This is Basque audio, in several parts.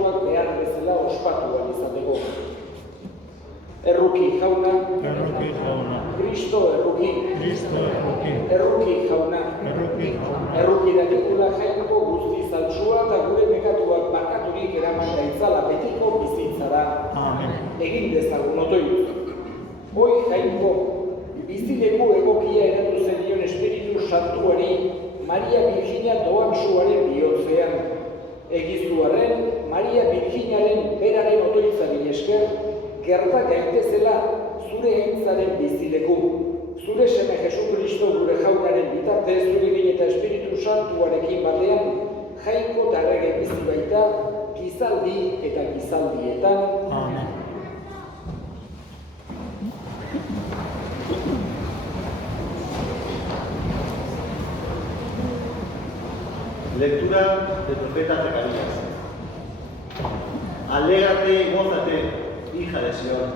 santuak behar bezala ospatuan izateko. Erruki jauna, Kristo erruki, erruki jauna, erruki dakikula jainko guzti zaltsua eta gure mekatuak barkaturik eraman gaitzala betiko bizitzara. Egin dezagun otoiuz. Hoi jainko, bizileku egokia eratu zenion Espiritu Santuari Maria Virginia doaksuaren bihotzean. Egizuaren, Maria Virginiaren beraren otoitzari esker, gerta gaitezela zure eintzaren bizileku. Zure seme Jesukristo gure jaunaren bitartez, zure gine eta Espiritu Santuarekin batean, jainko eta errege bizi baita, gizaldi eta gizaldietan. Amen. Lectura del profeta Zacarías. Alégrate y gózate, hija de Sión,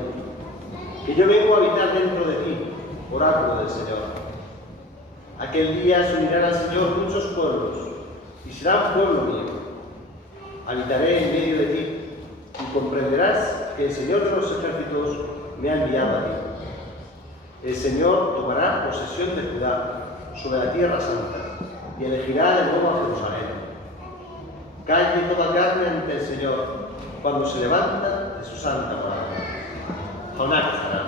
que yo vengo a habitar dentro de ti, oráculo del Señor. Aquel día se unirán al Señor muchos pueblos, y será un pueblo mío. Habitaré en medio de ti, y comprenderás que el Señor de los ejércitos me ha enviado a ti. El Señor tomará posesión de Judá sobre la tierra santa, y elegirá de nuevo a Jerusalén. Calle toda carne ante el Señor cuando se levanta de su santa morada. Honac será.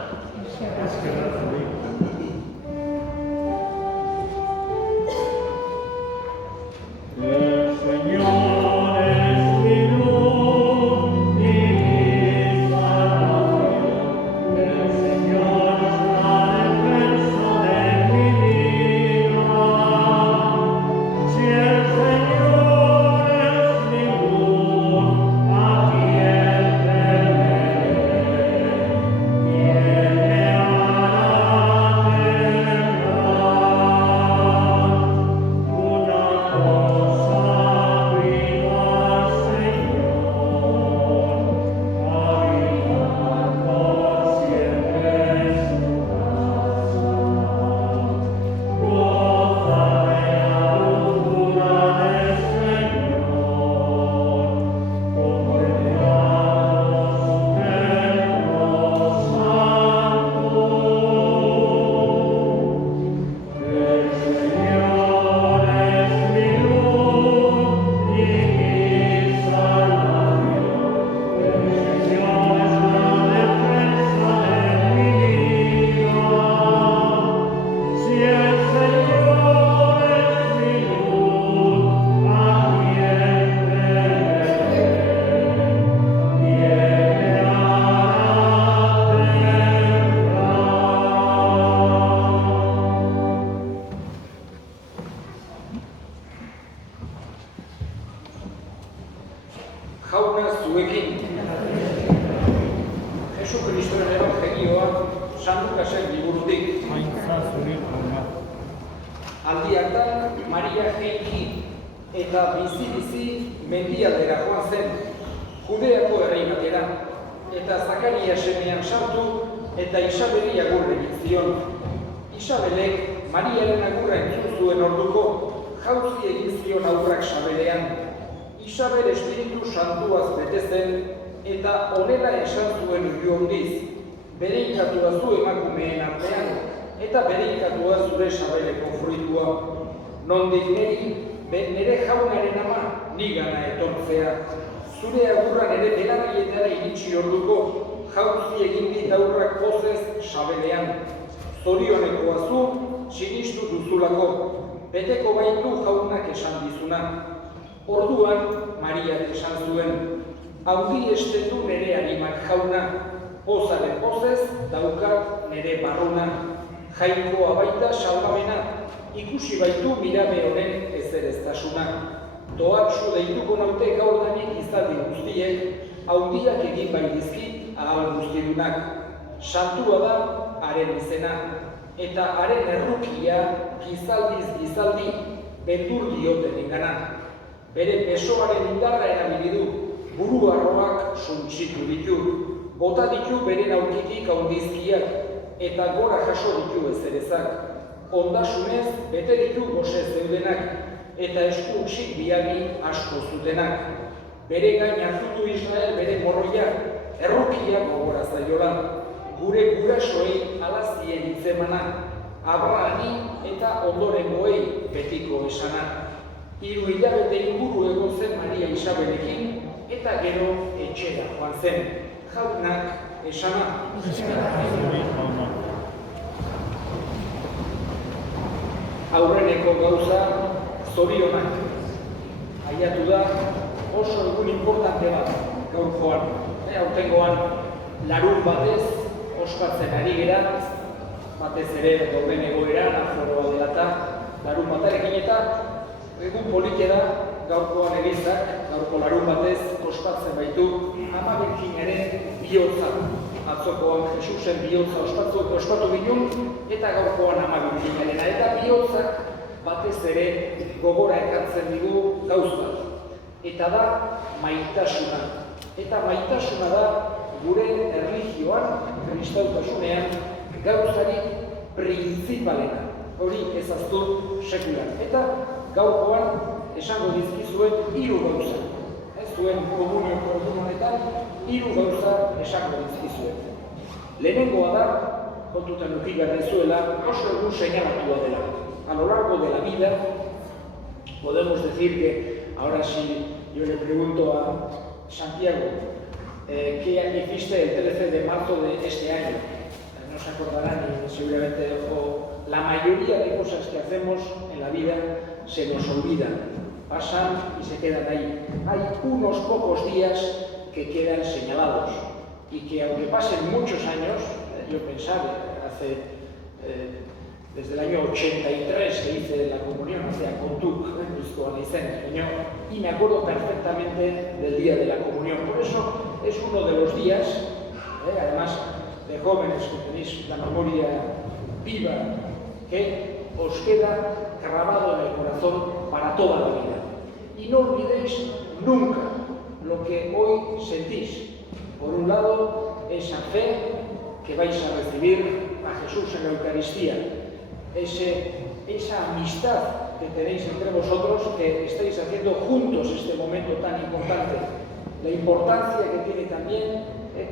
El Señor es mi luz y mi salvación. El Señor es la defensa de mi vida. Si el Señor es mi luz, ¿a quién temeré? ¿Quién me hará temblar? Una cosa pido al Señor, habitar por siempre en su casa. Gozaré la dulzura del Señor, contemplando su templo santo. El Señor es mi luz y mi salvación. El Señor es la defensa de mi vida. Si el Señor es mi luz, ¿a quién temeré? ¿Quién me hará temblar? Jauna zuekin. Jesukristoren evangelioa San Lukasen liburutik. Aldi hartan Maria jaiki eta bizi-bizi mendialdera joan zen, Judeako herri batera, eta Zakaria semean sartu eta Isabeli agur egin zion. Isabelek Mariaren agurra entzun zuen orduko, jauzi egin zion aurrak sabelean. Isabel Espiritu Santuaz bete zen, eta honela esan zuen ilu handiz, bereikatua zu emakumeen artean, eta bereikatua zure sabeleko fruitua. Nondik nire jaunaren ama, nigana etortzea. Zure agurra nire belarrietara iritsi orduko, jauzi egin dit aurrak pozez sabelean. Zorionekoa zu, sinistu duzulako, beteko baitu jaunak esan dizuna. Orduan, Mariak esan zuen, haudi estetu nire harimak jauna, pozaren pozez daukat nire barruna, jainkoa baita salbamena, ikusi baitu mirabe honen ezereztasuna. Doaksu deituko naute gaurdanik izaldi guztiek, haudiak egin bai dizkit ahal guztidunak. Santua da haren izena, eta haren errukia gizaldiz gizaldi beldur dioten ingana. Bere besoaren indarra erabili du, buru arroak suntsitu ditu, bota ditu bere aurkitik haundizkiak, eta gora jaso ditu ezerezak. Ondasunez bete ditu gose zeudenak, eta esku utsik biagi asko zutenak. bere gain hartu du Israel bere morroia, errukia gogora zaiola, gure gurasoei alazien hitzemana, Abrahami eta ondorengoei betiko esana. 3 hilabete inguru egon zen Maria Isabelekin, eta gero etxera joan zen. Jaunak esana. Aurreneko gauza zorionak. Aiatu da oso egun importante bat gaurkoan. Aurtengoan larun batez oskatzen ari gera, batez ere gauden egoeran, aforoa dela eta larun batarekin eta egun politia da gaurkoan elizak, gaurko larun batez ospatzen baitu Ama Birjinaren bihotza. Atzokoan Jesusen bihotza ospatu ginen eta gaurkoan Ama Birjinarena. Eta bihotzak batez ere gogora ekartzen digu gauz bat. Eta da maitasuna. Eta maitasuna da gure erlijioan, kristautasunean, gauzarik printzipalena. Hori ezaztu sekulan. Eta gaurkoan esango dizkizuet 3 gauza. Zuen komunioko egun honetan 3 gauza esango dizkizuet. Lehenengoa da, kontutan eduki behar dezuela, oso egun señalatua dela. A lo largo de la vida, podemos decir que, ahora si yo le pregunto a Santiago, ¿qué hiciste el 13 de marzo de este año? No se acordarán y seguramente la mayoría de cosas que hacemos en la vida se nos olvidan. Pasan y se quedan ahí. Hay unos pocos días que quedan señalados y que aunque pasen muchos años, yo pensaba desde el año 83 que hice la comunión hacia Kontuk, y me acuerdo perfectamente del día de la comunión. Por eso es uno de los días, además de jóvenes que tenéis la memoria viva, que os queda grabado en el corazón para toda la vida. Y no olvidéis nunca lo que hoy sentís. Por un lado, esa fe que vais a recibir a Jesús en la Eucaristía, esa amistad que tenéis entre vosotros, que estáis haciendo juntos este momento tan importante, la importancia que tiene también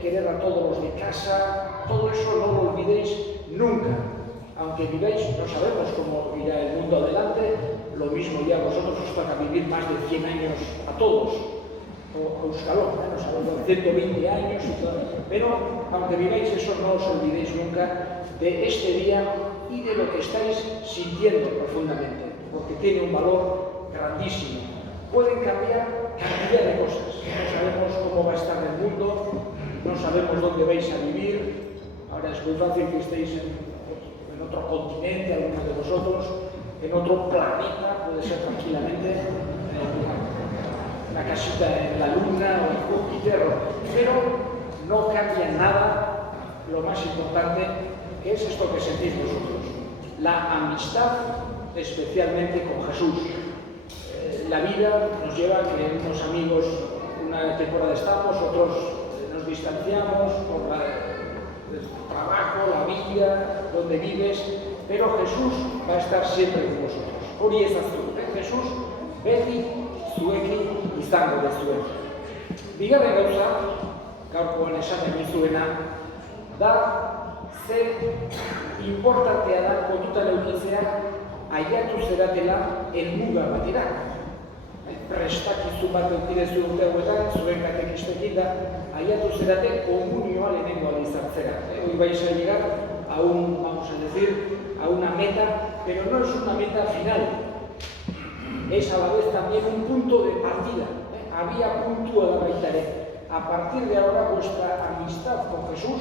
querer a todos los de casa, todo eso no lo olvidéis nunca. Aunque viváis, no sabemos cómo irá el mundo adelante, lo mismo ya vosotros os toca vivir más de 100 años a todos, o a Euskaló, no sabemos, 120 años y todo. Pero aunque viváis eso, no os olvidéis nunca de este día y de lo que estáis sintiendo profundamente, porque tiene un valor grandísimo. Pueden cambiar cantidad de cosas, no sabemos cómo va a estar el mundo, no sabemos dónde vais a vivir. Ahora es muy fácil que estéis en otro continente, algunos de vosotros, en otro planeta, puede ser tranquilamente, una casita en la Luna o en Júpiter, pero no cambia nada lo más importante, que es esto que sentís vosotros, la amistad especialmente con Jesús. La vida nos lleva a que unos amigos una temporada estamos, otros nos distanciamos por el trabajo, la vida, donde vives, pero Jesús va a estar siempre con vosotros. Hori ezaztu, Jesús beti zuekin izango dezue. Bigarren gauza, gaurkoan esaten dizuena, da ze importantea da kontutan edukitzea aiatu zeratela helmuga batera. Prestakizun bat edukidezu urte hauetan, zuen katekistekin da, aiatu zerate komunioa lehenengo alizartzera. Hoy vais a llegar a vamos a decir, a una meta, pero no es una meta final. Es a la vez también un punto de partida. Había puntua da baita ere. A partir de ahora, vuestra amistad con Jesús,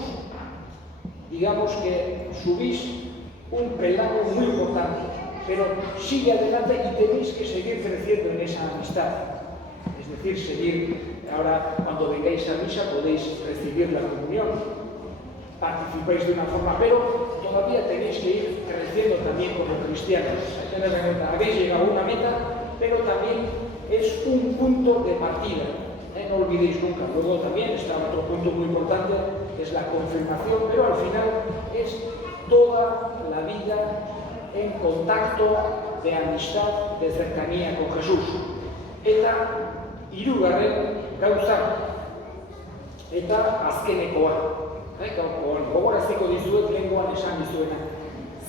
digamos que subís un peldaño muy importante, pero sigue adelante y tenéis que seguir creciendo en esa amistad. Es decir, seguir, ahora cuando vengáis a misa podéis recibir la comunión, participáis de una forma, pero todavía tenéis que ir creciendo también como cristianos. Tened en cuenta, habéis llegado a una meta, pero también es un punto de partida. No olvidéis nunca. Luego también está otro punto muy importante, que es la confirmación, pero al final es toda la vida en contacto de amistad, de cercanía con Jesús. Eta hirugarren gauza eta azkenekoa. Gogoraziko dizuet lehengoan esan dizuena.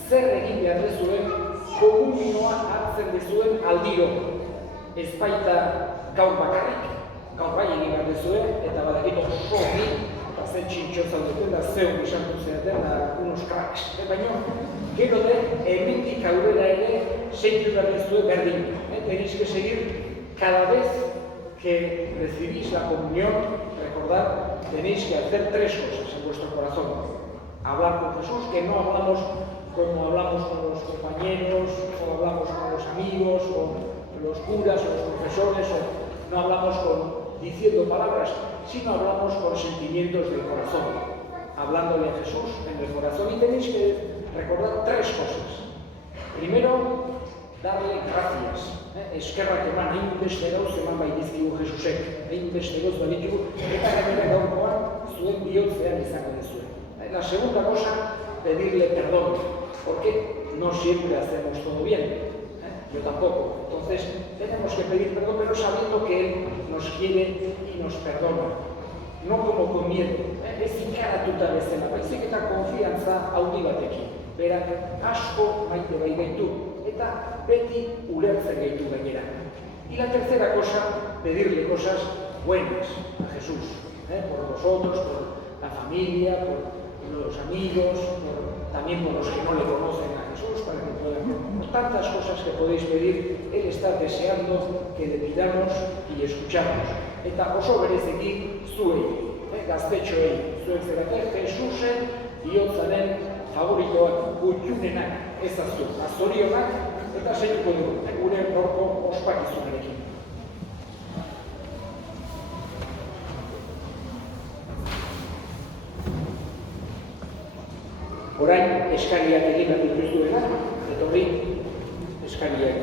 Zer egin behar dezuen komunioa hartzen dezuen aldiro. Ez baita gaur bakarrik, gaur bai egin behar dezuen, eta badakit oso eta zen txintxo zaudeten da zeun esantu zeaten, da unos cracks. Baina, gero hemendik aurrera ere seitu behar dezuen berdin. Tenéis que seguir cada vez que recibís la comunión, recordad, tenéis que hacer 3 cosas en vuestro corazón. Hablar con Jesús, que no hablamos como hablamos con los compañeros, o hablamos con los amigos, o los curas, o los profesores, o no hablamos diciendo palabras, sino hablamos con sentimientos del corazón, hablándole a Jesús en el corazón. Y tenéis que recordar 3 cosas. Primero, darle gracias. Eskerrak eman, hainbeste gauz eman bai dizkigu Jesusek, hainbeste gauz baditugu, eta gainera gaurkoan zuen bihotzean izango dizuen. La segunda cosa, pedirle perdón, porque no siempre hacemos todo bien, yo tampoco. Entonces, tenemos que pedir perdón, pero sabiendo que Él nos quiere y nos perdona. No como con miedo, ez ikaratuta bezala, baizik eta konfiantza handi batekin. Berak asko maite bai gaitu, eta beti ulertzen gaitu gainera. Y la tercera cosa, pedirle cosas buenas a Jesús, por vosotros, por la familia, por los amigos, también por los que no le conocen a Jesús, para que puedan, por tantas cosas que podéis pedir. Él está deseando que le pidamos y escuchamos. Eta oso bereziki zuei, gaztetxoei, zuek zerate Jesusen bihotzaren favoritoak, gutxunenak ezaztu, azorionak, eta segituko dugu, gure norko ospakizunarekin. Orain eskariak egin bat dituztuena, etorri eskariak.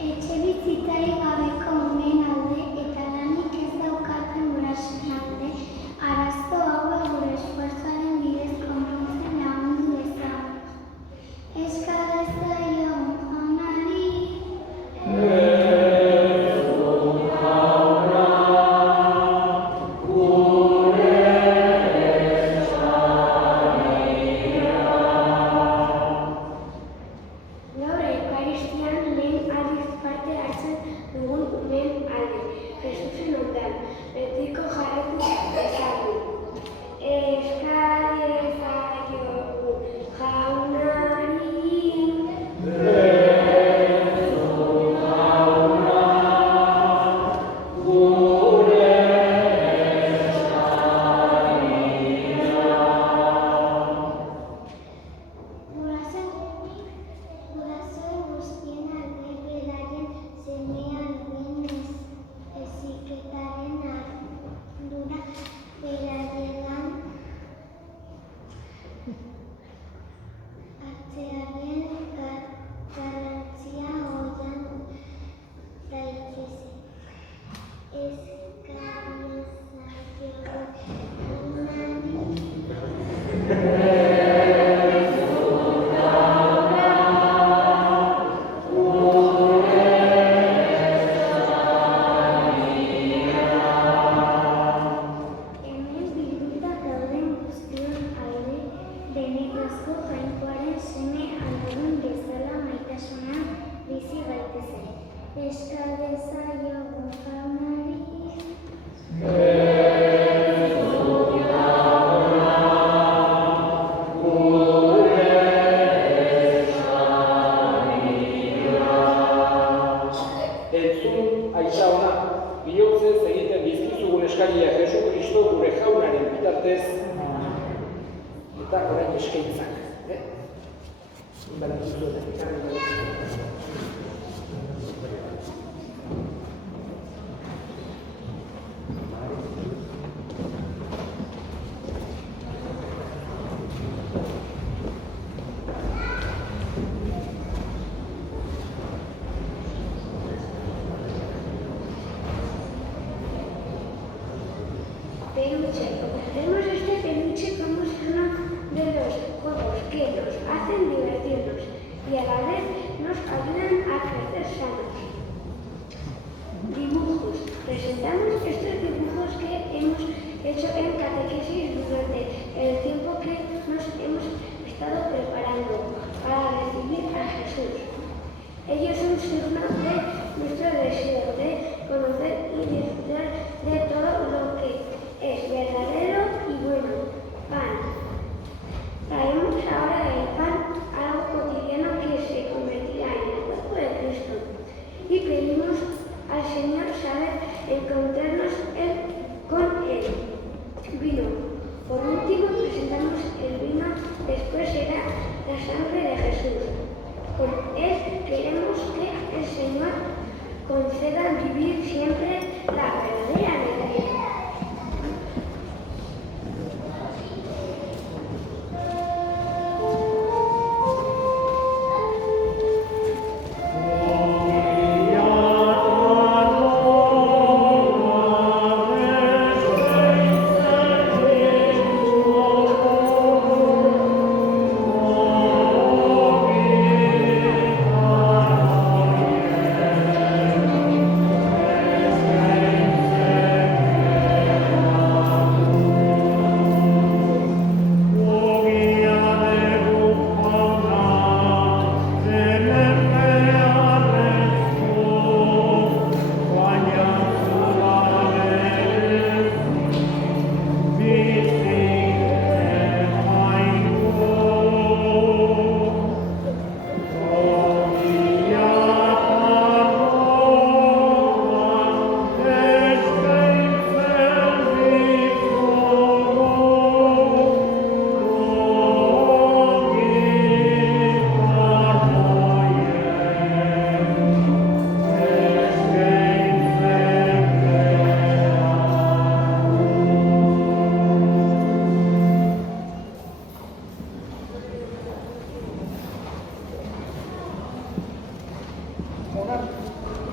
Etxebizitzari gabeko umeen alde eta lanik ez daukaten gurasoen alde, arazo hauek gure esfortzuaren bidez konpontzen lagundu dezagun. Eska dezaiogun jaunari. Betiko jarraitu dezagun. Eska dezaiogun jaunari. Gurasoen guztien alde beraien seme-alaben heziketaren ardura beraiegan hartzearen garrantzia oihan daitezen. Eska dezaiogun jaunari. Hemen bilduta dauden guztion alde, benetazko jainkoaren seme alabun bezala maitasuna bizi gaitezen. Eska dezaiogun jaunari. Entzun aita ona, bihotzez egiten dizkizugun eskariak Jesu Kristo gure jaunaren bitartez, eta orain eskaintzak. sanos. Dibujos. Presentamos estos dibujos que hemos hecho en catequesis durante el tiempo que nos hemos estado preparando para recibir a Jesús. Ellos son signo de nuestro deseo de conocer y disfrutar de todo lo que es verdadero y bueno. Pan. Traemos ahora el pan, algo cotidiano que se convertirá en el cuerpo de Cristo. Y pedimos al Señor saber encontrarnos con el vino. Por último, presentamos el vino, después será la sangre de Jesús. Con él queremos que el Señor conceda vivir siempre la verdadera alegría.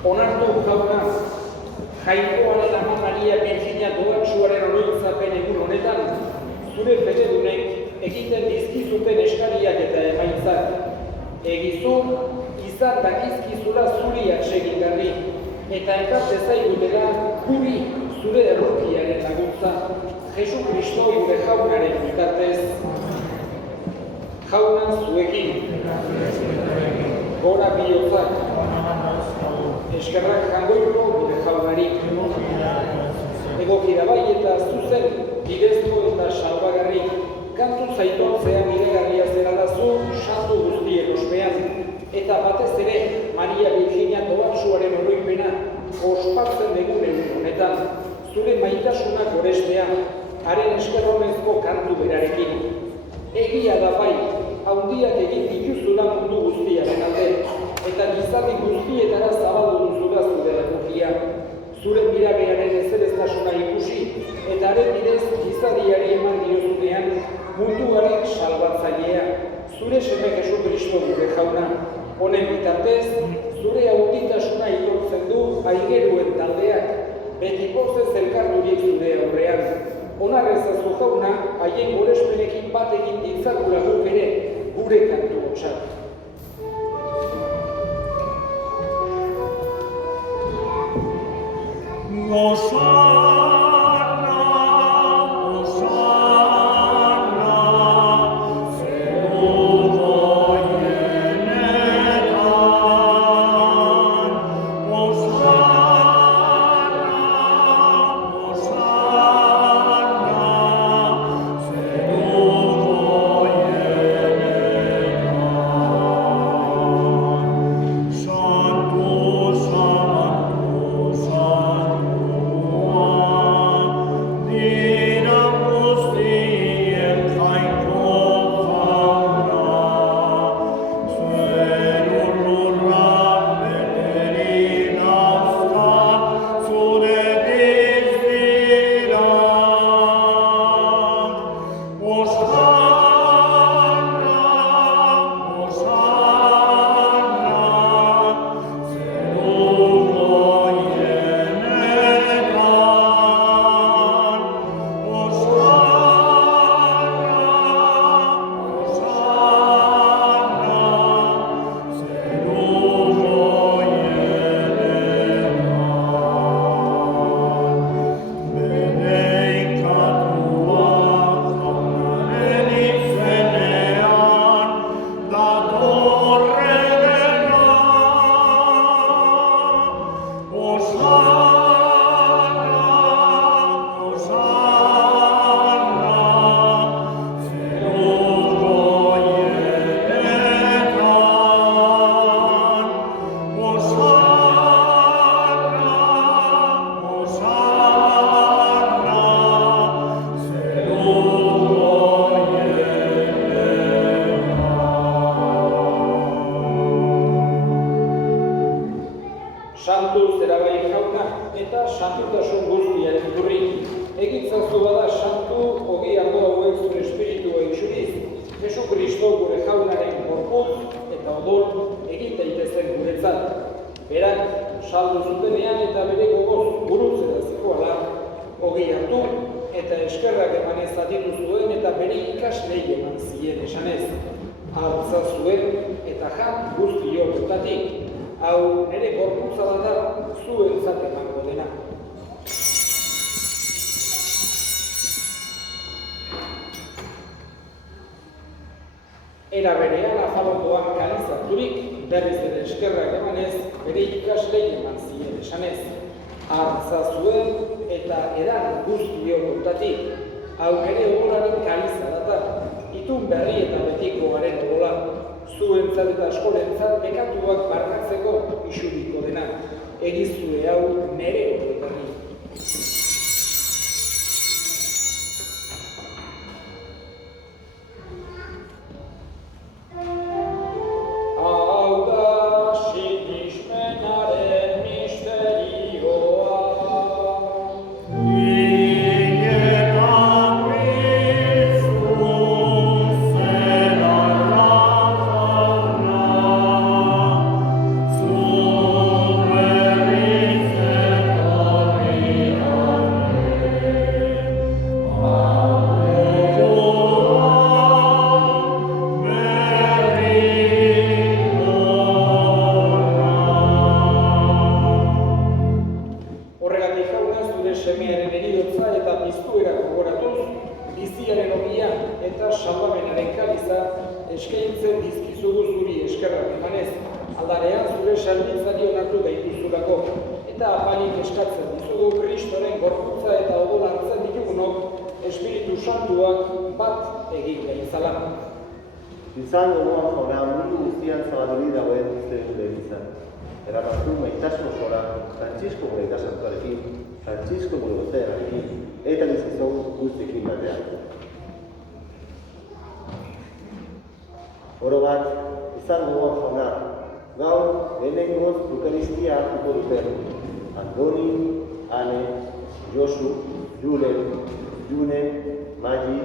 Onartu jauna, Jainkoaren Ama Maria Birjina Doaksuaren oroitzapen egun honetan, zure fededunek egiten dizkizuten eskariak eta emaitzak. Egizun, izan dakizkizula zuri atsegingarri, eta ekar dezaigutela guri zure errukiaren laguntza, Jesu Kristo gure jaunaren bitartez. Jauna zuekin, gora bihotzak, eskerrak jangoiko gure jaunari. Egokira bai eta zuzen, bidezko eta salbagarri, kantu zaitontzea miregarria zeralazu santu guztien ospean, eta batez ere Maria Birjina Doaksuaren oroipena ospatzen dugun egun honetan, zure maitasuna gorestea, haren eskerronezko kantu berarekin. Egia da bai, haundiak egin dituzula mundu guztiaren alde, eta gizarri guztietara zabaldu duzula zure errukia. Zure mirabearen ezereztasuna ikusi, eta haren bidez gizarriari eman diozunean munduaren salbatzailea. Zure seme Jesu Kristo gure jauna. Honen bitartez, zure haunditasuna itortzen du aigeruen taldeak, beti pozez elkarturik zure aurrean. Onarrezazu jauna, haien gorespenekin batekin ditzakula guk ere, gure kantu hotxak. Santo, Santo, Santo. Santu zerabai jauna eta santutasun guztiaren iturri. Egitzazu bada santu ogi ardo hauek zure espiritua isuriz, Jesu Kristo gure jaunaren gorputz eta odol egin daitezen guretzat. Berak saldu zutenean eta bere gogoz gurutzera zikoala, ogi hartu eta eskerrak emanez aditu zuen eta bere ikaslei eman zien esanez. Hartza zuen eta jan guztio gutatik. Hau nire gorputza da zuentzat emango dena. Era berean afalondoan kalizaturik, berriz ere eskerrak emanez, bere ikaslei eman zien esanez. Hartza zuen eta edan guztio gutatik. Hau nire odolaren kaliza da, itun berri eta betiko garen odola. Zuentzat eta askorentzat bekatuak barkatzeko isuriko dena. Egizue hau nere horretarri. Hau da sinismenaren misterioa. Semearen eridotza eta piztuera gogoratuz, biziaren ogia eta salvamenaren kaliza eskaintzen dizkizugu zuri eskerrak emanez, aldarean zure salbitzari onartu gaituzulako, eta apainik eskatzen dizugu Kristoren gorputza eta odol hartzen ditugunok Espiritu Santuak bat egin gaitzala. Izango noa jauna mundu guztian zabalduri dagoen uste gure izan. Erabatu maitasun zora, Frantzisko gure eta santuarekin, Frantzisko gure gozearekin, eta bizizon guztiekin batean. Oro bat, izango noa jauna, gaur lehenengoz Eukaristia hartuko duten. Andoni, Ane, Josu, Julen, June, Magi,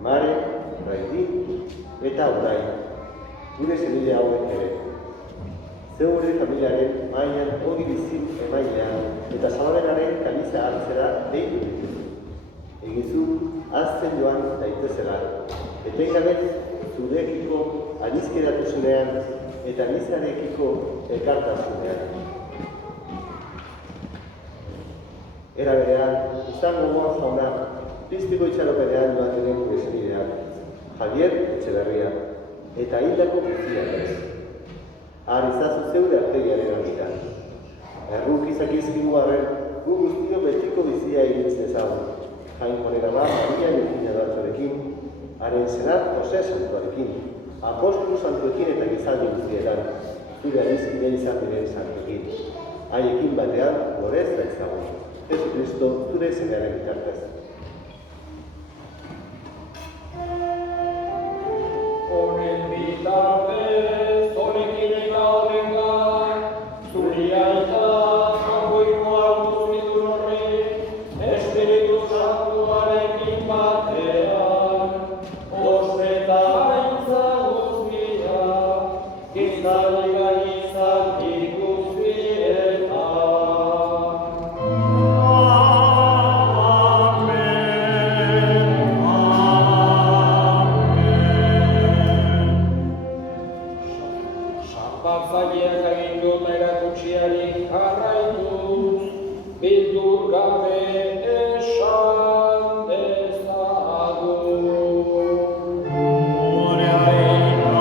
Mare, Raidi eta Urai, gure zenide hauek ere. Zeure familiaren mailan ogi bizit emailean eta salabenaren kaliza hartzera deitu ditu. Egizu, azten joan daitezela, etengabez zurekiko alizkeratuzunean eta lizarekiko elkartasunean. Era berean, izango goa jauna, piztiko itxaropenean joan denen gure zenideak, Javier Etxeberria, eta hildako guztiak ez. Har izazu zeure artegiaren amitan. Erruk izakizkigu arren, gu guztio betiko bizia egitz dezagun. Jain Monegama, Maria Eugenia Datzorekin, haren senat Jose Santuarekin, apostolu santuekin eta gizaldi guztietan, zure alizkide izan diren santuekin. Haiekin batean, gorez da ezagun. Jesu Kristo, zure zenearen bitartez. Honen bitartez, honekin eta horrengan, zuria eta kangoiko hartu nituen horre, Espiritu Santuarekin batean, ospeta haintza guztia, gizaldi gaizaldi guztietan. Batzaileak agindu eta erakutsiari jarraituz, bildur gabe esan dezagun. Gure aina,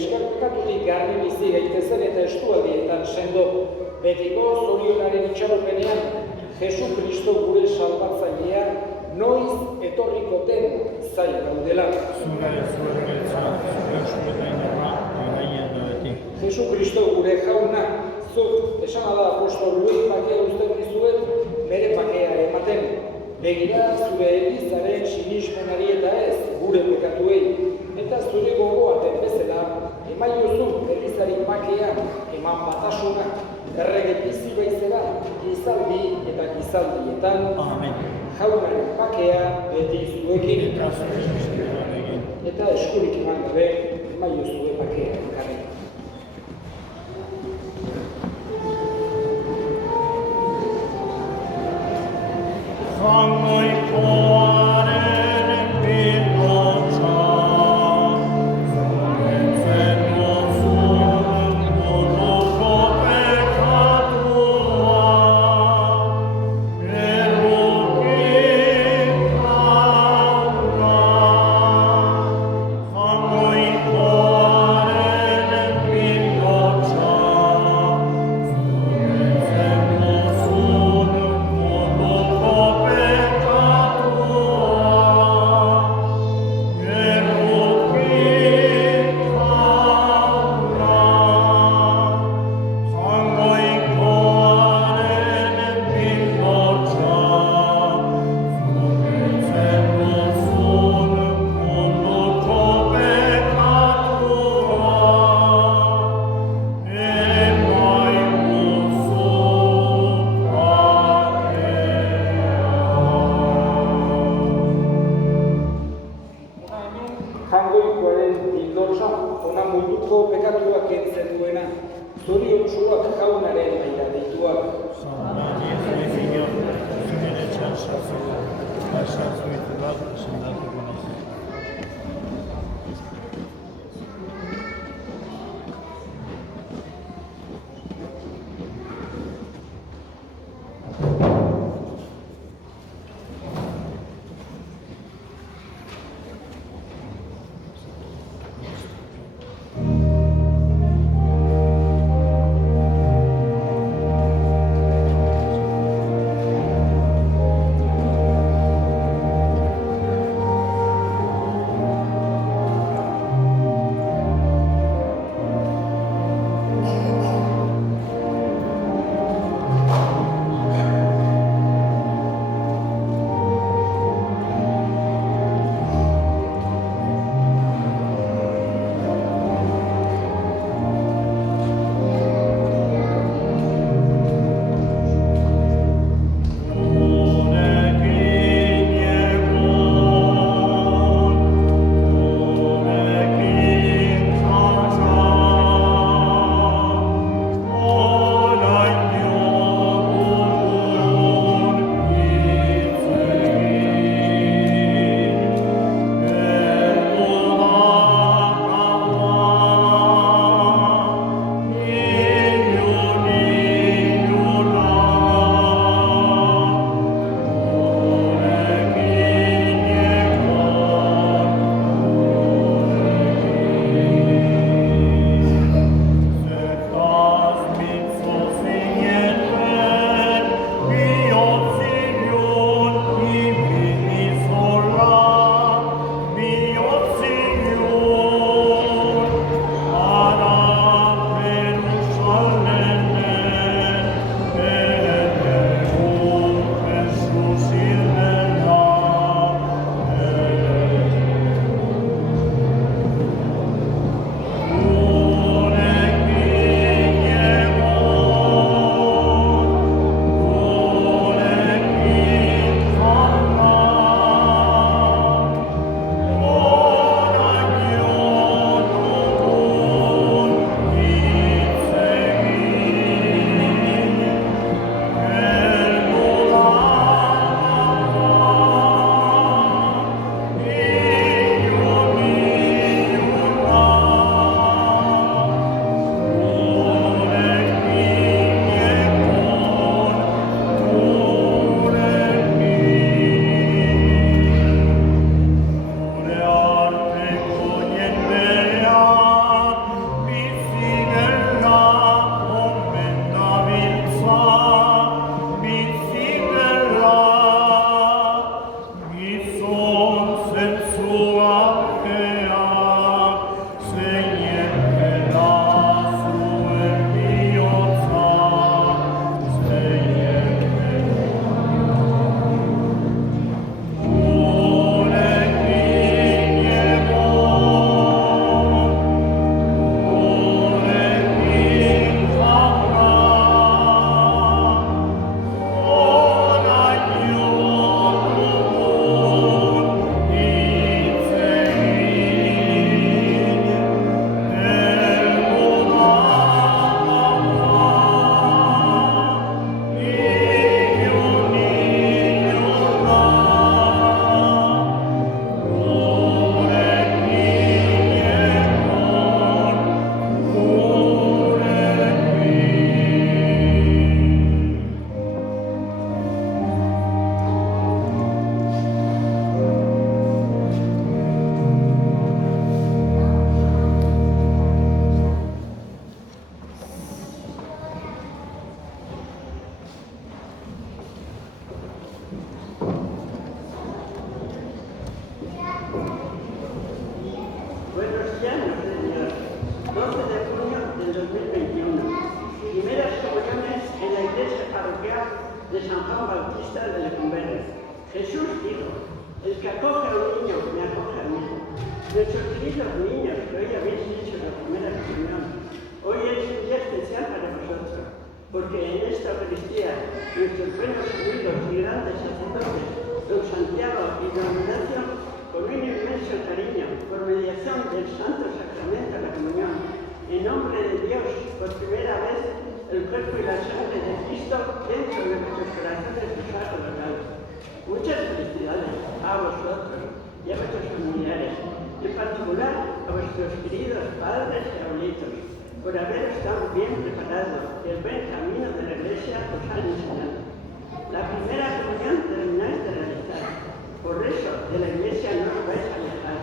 esker pekatutik garbi bizi gaitezen eta estualdietan sendo, betiko zorionaren itxaropenean, Jesu Kristo gure salbatzailea, noiz etorriko den zail gaudela. Jesu Kristo gure jauna, zuk esan da apostol Luis pakea uzten dizuet, bere pakea ematen. Begira zure Elizaren sinismenari eta ez gure pekatuei, eta zure gogoaten bezala, emaiozu Elizari pakea, eman batasuna, errege bizi baizera, gizaldi eta gizaldietan, jaunaren pakea beti zuekin, eta eskurik eman gabe, emaiozu pakea ekarri. Jangoikoaren bildotza, ona munduko pekatuak kentzen duena, zoriontsuak jaunaren maila deituak. San Juan Bautista de Lecumberri. Jesús dijo: el que acoge a un niño me acoge a mí. Nuestros queridos niños que hoy habéis hecho la primera comunión, hoy es un día especial para vosotros, porque en esta Eucaristía nuestros buenos amigos y grandes sacerdotes, don Santiago y don Ignacio, con un inmenso cariño, por mediación del Santo Sacramento de la Comunión, en nombre de Dios, por primera vez, el cuerpo y la sangre de Cristo dentro de vuestros corazones os ha colocado. Muchas felicidades a vosotros y a vuestros familiares, en particular a vuestros queridos padres y abuelitos, por haberos tan bien preparado y el buen camino de la Iglesia os han enseñado. La primera comunión termináis de realizar, por eso de la Iglesia no os vais a alejar.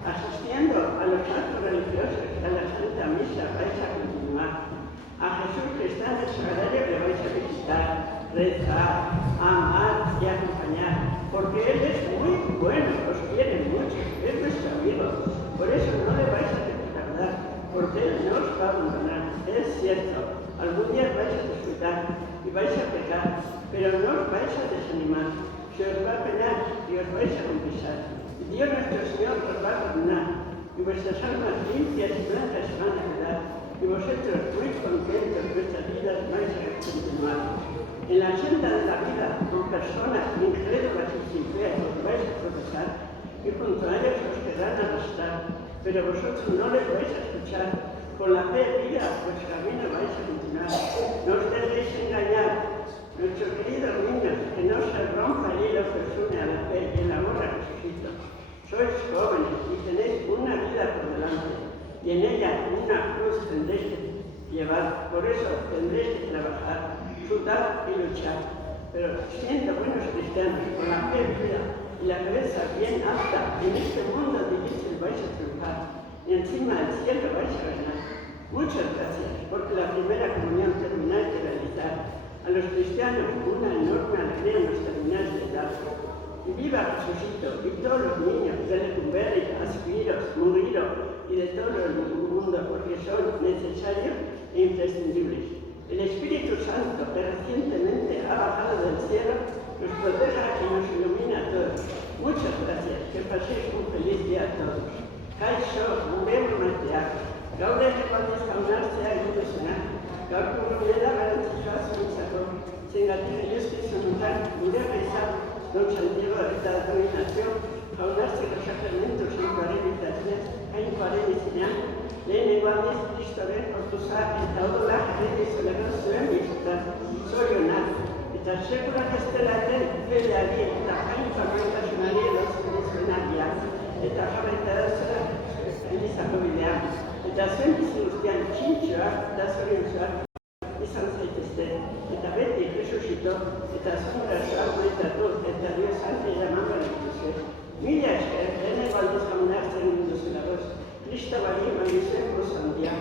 Asistiendo a los actos religiosos y a la Santa Misa vais a continuar. A Jesús que está en el sagrario le vais a visitar, rezar, amar y acompañar, porque Él es muy bueno, os quiere mucho, es vuestro amigo. Por eso no le vais a defraudar, porque Él no os va a abandonar. Es cierto, algún día vais a disfrutar y vais a pecar, pero no os vais a desanimar. Se os va a penar y os vais a confesar. Dios nuestro Señor os va a perdonar, y vuestras almas limpias y blancas se van a quedar, y vosotros muy contentos vuestras vidas vais a continuar. En la senda de la vida, con personas incrédulas y sin fe, os vais a tropezar, y junto a ellos os querrán arrastrar, pero vosotros no les vais a escuchar. Con la fe viva, vuestro camino vais a continuar. No os dejéis engañar. Nuestros queridos niños, que no se rompa el hilo que os une a la fe y el amor a Jesucristo. Sois jóvenes y tenéis una vida por delante, y en ella una cruz tendréis que llevar. Por eso tendréis que trabajar, sudar y luchar. Pero siendo buenos cristianos, con la fe viva y la cabeza bien alta, en este mundo difícil vais a triunfar, y encima del cielo vais a ganar. Muchas gracias, porque la primera comunión termináis de realizar. A los cristianos una enorme alegría nos termináis de dar. Y viva Jesucito y todos los niños de Lecumberri, Aspiros, Murillo y de todo el mundo, porque son necesarios e imprescindibles. El Espíritu Santo, que recientemente ha bajado del cielo, nos proteja y nos ilumina a todos. Muchas gracias, que paséis un feliz día a todos. Kaixo, gure maiteak, gaur ere batez jaunartzea egingo zena, gaurko gurera garantzioa zuentzako, zengatik iriozkizunetan gure gaizak, don Santiago eta don Ignacio, jaunartzeko sakramentu santuaren bitartez, jainkoaren izenean, lehenengo aldiz Kristoren ortuza eta odola jarri dizulego zuen bizitzan, zorionak, eta sekurak ez dela eten fedeari eta jainko amaitasunari edotzen dizuen agiak, eta jarraitara zera izango bidean, eta zuen bizi guztian txintxoak eta zoriontzuak izan zaitezte, eta beti Jesucito eta zuen grasoak maitatu eta Dios ante eraman dituzue. Mila esker, lehenengo aldiz jaunartzen duzulagoz, Kristo bari eman dizuen gozandia,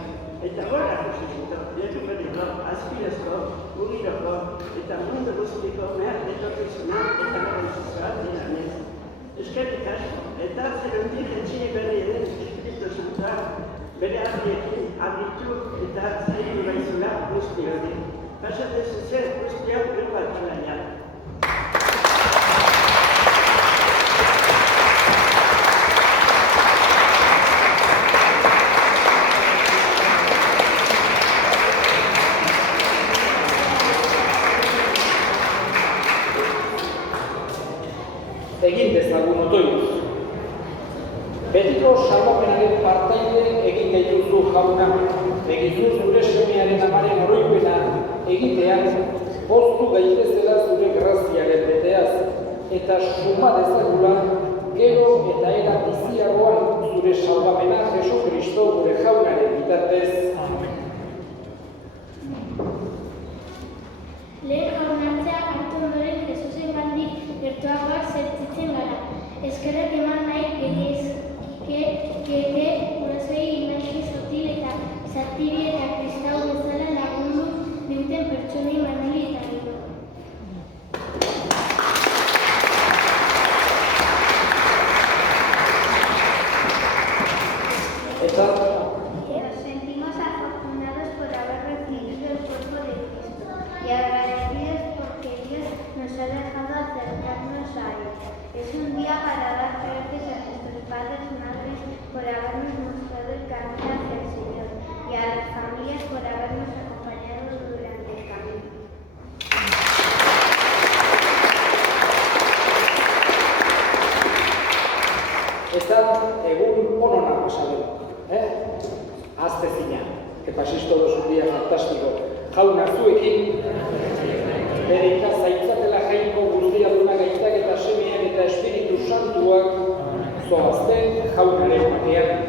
eta gora Jesucito, Lecumberriko, Azpirozko, Mugiroko, eta mundu guztiko behar etorkizuna eta garrantzitsua diranez. Eskerrik asko, eta zeruntik etxi berri den Espiritu Santuak bere argiekin argitu eta zaitu baizula guzti hori. Pasate zuzen guztiak gero bat alaiak. Egin dezagun otoiz. Betiko salvapenaren partaide egin dituzu jauna, egizu zure semearen amaren oroipena egitean, poztu gaitezela zure graziaren beteaz, eta suma dezagula, gero eta era biziagoan zure salvapena Jesu Kristo gure jaunaren bitartez. Lehen jaunartzea hartu ondoren Jesusen gandik gertuagoak sentitzen gara. Eskerrak eman nahi gege gurasoei imaiki sotil eta zatibi eta kristau bezala lagundu diguten pertsonei Manoli eta Nino. Eta que paséis todos un día fantástico. Jauna zuekin, bere ikazaintzatela jainko guztia duna gaitak eta semeak eta Espiritu Santuak zoazte jaunaren batean.